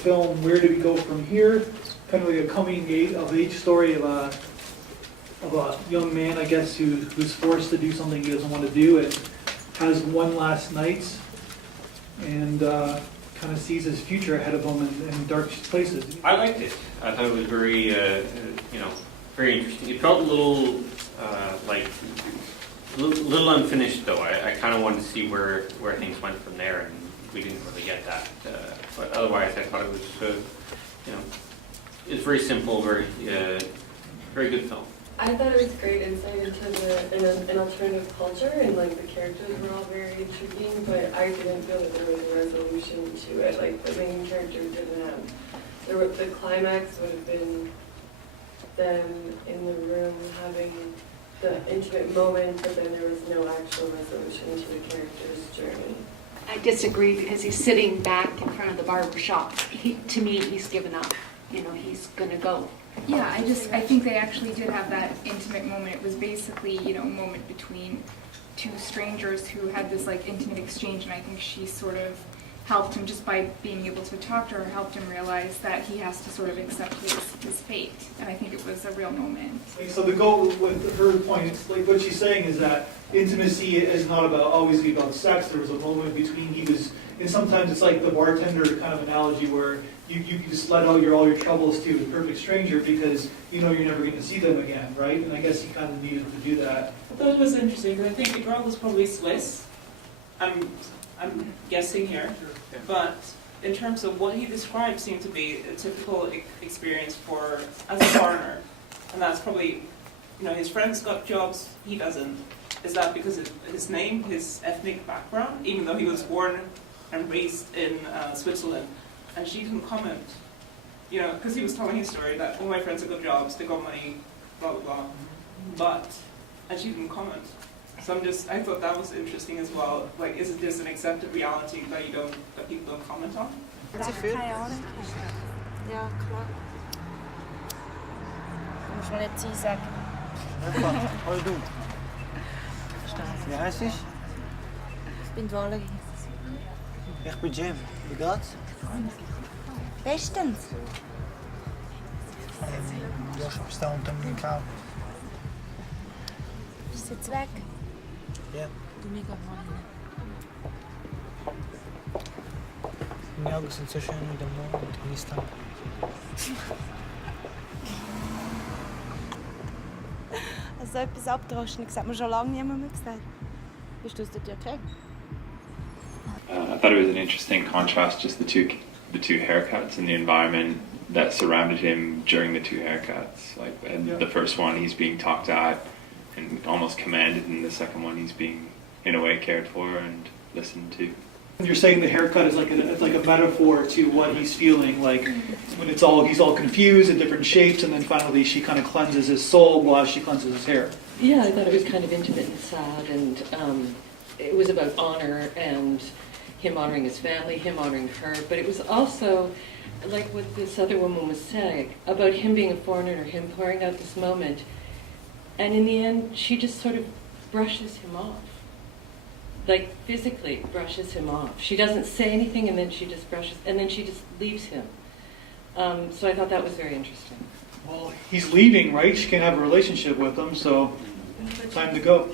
film Where Do We Go From Here? Kind of like a coming of age story of a young man, I guess, who's forced to do something he doesn't want to do and has one last night and kind of sees his future ahead of him in dark places. I liked it. I thought it was very, very interesting. It felt a little little unfinished, though. I kind of wanted to see where things went from there, and we didn't really get that. But otherwise, I thought it was, it's very simple, very good film. I thought it was great insight into an alternative culture, and like the characters were all very intriguing, but I didn't feel that there was a resolution to it. Like the main character didn't have. The climax would have been them in the room having the intimate moment, but then there was no actual resolution to the character's journey. I disagree because he's sitting back in front of the barber shop. To me, he's given up. You know, he's gonna go. Yeah, I think they actually did have that intimate moment. It was basically, a moment between two strangers who had this like intimate exchange, and I think she sort of helped him just by being able to talk to her, helped him realize that he has to sort of accept his fate. And I think it was a real moment. So the goal with her point, it's like what she's saying is that intimacy is not always about sex. There was a moment between and sometimes it's like the bartender kind of analogy where you can just let all your troubles to a perfect stranger because you know you're never going to see them again, right? And I guess he kind of needed to do that. I thought it was interesting because I think the girl was probably Swiss. I'm guessing here, but in terms of what he described seemed to be a typical experience as a foreigner, and that's probably, his friends got jobs, he doesn't. Is that because of his name, his ethnic background, even though he was born and raised in Switzerland? And she didn't comment, because he was telling his story that all my friends have got jobs, they got money, blah blah blah, and she didn't comment. So I thought that was interesting as well. Like, is it just an accepted reality that people don't comment on? Te veel? Ja, klar. Muss man jetzt sagen. Was du? Wie heißt ich? Ich bin Valerie. Ich bin Jim. Wie geht's? Bestens. Josh besteld unter dem gekauft. Bist du jetzt weg? Ja. Du mich mal rein. Meine Augen sind so schön wie der Mond und genießt haben. Also etwas abdroschen, das hat mir schon lange niemand mehr gesagt. Bist du aus der Türkei? I thought it was an interesting contrast, just the two haircuts and the environment that surrounded him during the two haircuts. Like the first one, he's being talked at and almost commanded, and the second one, he's being in a way cared for and listened to. You're saying the haircut is like a metaphor to what he's feeling, like when he's all confused in different shapes, and then finally she kind of cleanses his soul while she cleanses his hair. Yeah, I thought it was kind of intimate and sad, and it was about honor and him honoring his family, him honoring her, but it was also, like what this other woman was saying, about him being a foreigner, him pouring out this moment, and in the end, she just sort of brushes him off. Like physically brushes him off. She doesn't say anything, and then she just brushes, and then she just leaves him. So I thought that was very interesting. Well, he's leaving, right? She can't have a relationship with him, so time to go.